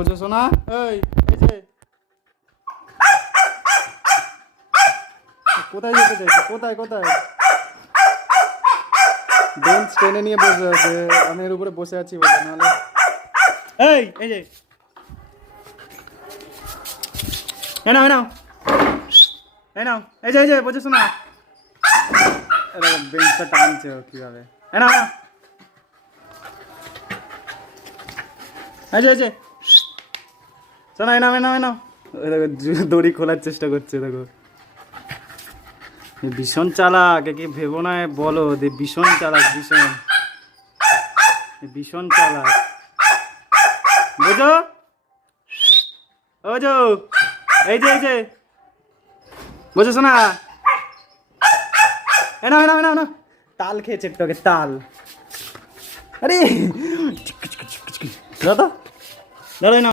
বলছো শোনা, এই এই যে কোথায় যেতে চাইছো? কোথায় কোথায়? বেঞ্চ টেনে নিয়ে বসে আছে, আমি এর উপরে বসে আছি বলে, নাহলে এই এই যে এই নাও এই নাও এই নাও, এই যে এই যে বলছো শোনা, বেঞ্চটা টানছে কিভাবে, এই নাও না, এই যে এই যে শোনা, এই নাও এই নাও এই নাও। দেখো দড়ি খোলার চেষ্টা করছে, দেখো ভীষণ চালাক, একে ভেবো না বলো, ভীষণ চালাক, ভীষণ ভীষণ চালাক, বুঝো বুঝো, এই যে বুঝো শোনা, এ না না না না, তাল খেয়েছে তোকে, তাল, আরে দাদা দাদা না।